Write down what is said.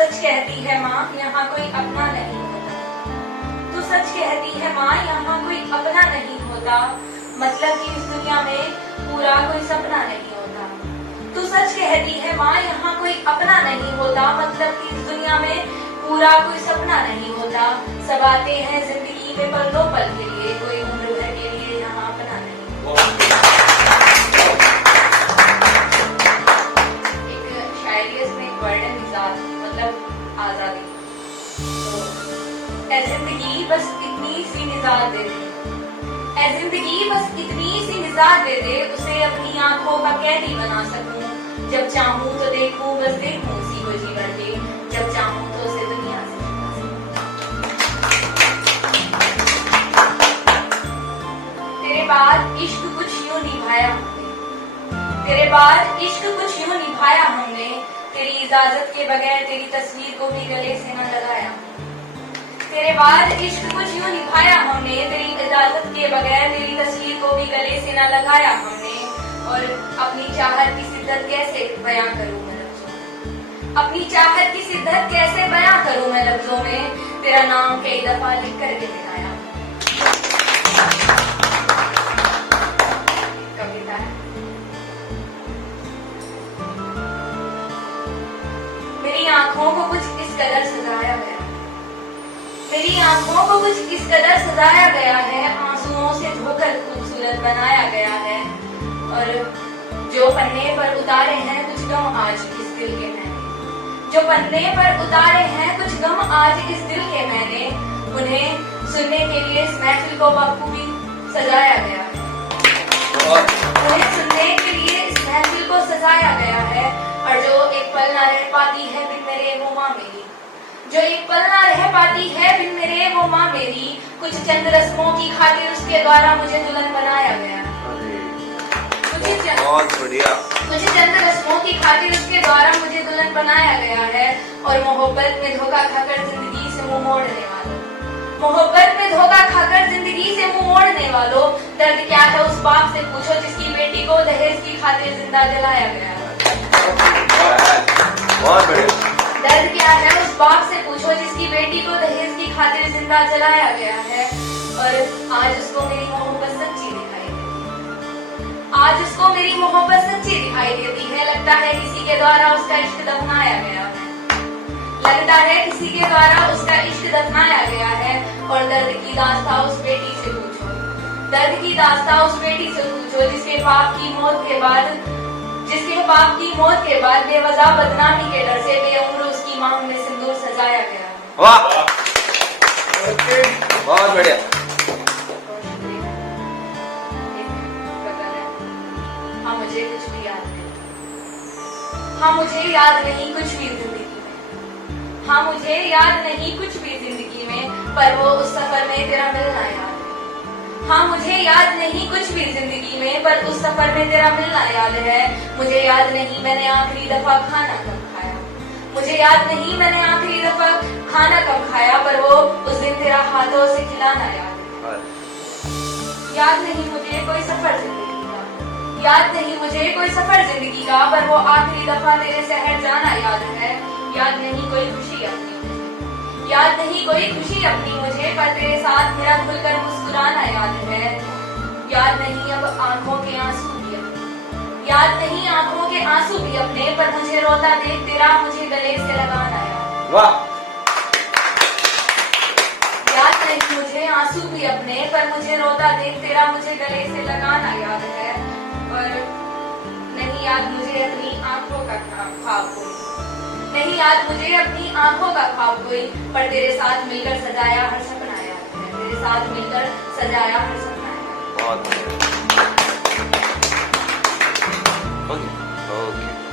सच कहती है माँ, यहाँ कोई अपना नहीं होता। तू सच कहती है माँ, यहाँ कोई अपना नहीं होता। मतलब कि इस दुनिया में पूरा कोई सपना नहीं होता। तू सच कहती है माँ, यहाँ कोई अपना नहीं होता। मतलब कि इस दुनिया में पूरा कोई सपना नहीं होता। सब आते हैं जिंदगी में पल दो पल के लिए, कोई उम्र भर के लिए यहाँ अपना नहीं। एक शायरी है, इसमें एक वर्ड है निजात, मतलब आजादी। तो ऐ जिंदगी बस इतनी सी निजात दे दे, ऐ जिंदगी बस इतनी सी निजात दे दे, उसे अपनी आंखों का कैदी बना सकूं। जब चाहूं तो देखूं, बस देखूं उसी को जी भर के, जब चाहूं तो उसे दुनिया से छुपा सकूं। तेरे बाद इश्क कुछ यूं निभाया हमने, तेरे बाद इश्क कुछ यूं निभाया हमने, तेरी इजाजत के बगैर तेरी तस्वीर को भी गले से न लगाया। तेरे बाद इश्क कुछ यूं निभाया हमने, तेरी इजाजत के बगैर तेरी तस्वीर को भी गले से न लगाया हमने। और अपनी चाहत की शिद्दत कैसे बयां करूं मैं लफ्जों में, अपनी चाहत की शिद्दत कैसे बयां करूं मैं लफ्जों में, तेरा नाम कई दफा लिख करके मिटाया। कविता है। मेरी आंखों को कुछ इस कदर सजाया गया, मेरी आंखों को कुछ इस कदर सजाया गया है, आंसुओं से धोकर खूबसूरत बनाया गया है। और जो पन्ने पर उतारे हैं कुछ गम आज इस दिल के मैंने, जो पन्ने पर उतारे हैं कुछ गम आज इस दिल के मैंने, उन्हें सुनने के लिए इस महफिल को बखूबी सजाया गया है। उन्हें सुनने के लिए इस महफिल को सजाया गया है। और जो एक पल ना रह पाती है बिन मेरे वो माँ मेरी, जो एक पल ना रह पाती है बिन मेरे वो माँ मेरी, कुछ चंद रस्मों की खातिर उसके द्वारा मुझे दुल्हन बनाया गया। बहुत बढ़िया। मुझे चंद रस्मों की खातिर उसके द्वारा मुझे दुल्हन बनाया गया है। और मोहब्बत में धोखा खाकर जिंदगी से मुंह मोड़ने वालों, मोहब्बत में धोखा खाकर जिंदगी से मुंह मोड़ने वालों, दर्द क्या है उस बाप से पूछो जिसकी बेटी को दहेज की खातिर जिंदा जलाया गया है। बहुत बढ़िया। दर्द क्या है उस बाप से पूछो जिसकी बेटी को दहेज की खातिर जिंदा जलाया गया है। और आज उसको मेरी मोहब्बत सच्ची दिखाई देती है, आज उसको मेरी मोहब्बत सच्ची दिखाई देती है। लगता है किसी के द्वारा उसका इश्क दफनाया गया है, लगता है किसी के द्वारा उसका इश्क दफनाया गया है। और दर्द की दास्तां उस बेटी से पूछो, दर्द की दास्तां उस बेटी से पूछो जिसके बाप की मौत के बाद, जिसके बाप की मौत के बाद बेवजह बदनामी के डर से बेउम्र उसकी मांग में सिंदूर सजाया गया। वाह, बहुत बढ़िया। हाँ मुझे कुछ भी याद नहीं, हाँ मुझे याद नहीं कुछ भी जिंदगी में, हाँ मुझे याद नहीं कुछ भी जिंदगी में, पर वो उस सफर में तेरा मिलना याद है। हाँ मुझे याद नहीं कुछ भी जिंदगी में, पर उस सफर में तेरा मिलना याद है। मुझे याद नहीं मैंने आखिरी दफा खाना कब खाया, मुझे याद नहीं मैंने आखिरी दफा खाना कब खाया, पर वो उस दिन तेरा हाथों से खिलाना याद है। याद नहीं मुझे कोई सफर जिंदगी का, याद नहीं मुझे कोई सफर जिंदगी का, पर वो आखिरी दफा तेरे शहर जाना याद है। याद नहीं कोई खुशी अपनी मुझे, याद नहीं कोई खुशी अपनी मुझे, पर तेरे साथ मेरा खुलकर मुस्कुराना याद है। याद नहीं अब आंखों के आंसू भी अपने, याद नहीं आंखों के आंसू भी अपने, पर मुझे रोता देख तेरा मुझे गले से लगाना याद। वाह। याद नहीं मुझे आंसू भी अपने, पर मुझे रोता देख तेरा मुझे गले से लगाना याद है। और नहीं याद मुझे अपनी आंखों का ख्वाब कोई, नहीं याद मुझे अपनी आंखों का ख्वाब कोई, पर तेरे साथ मिलकर सजाया हर सपना याद है, तेरे साथ मिलकर सजाया हर सपना याद है। बहुत बढ़िया। ओके।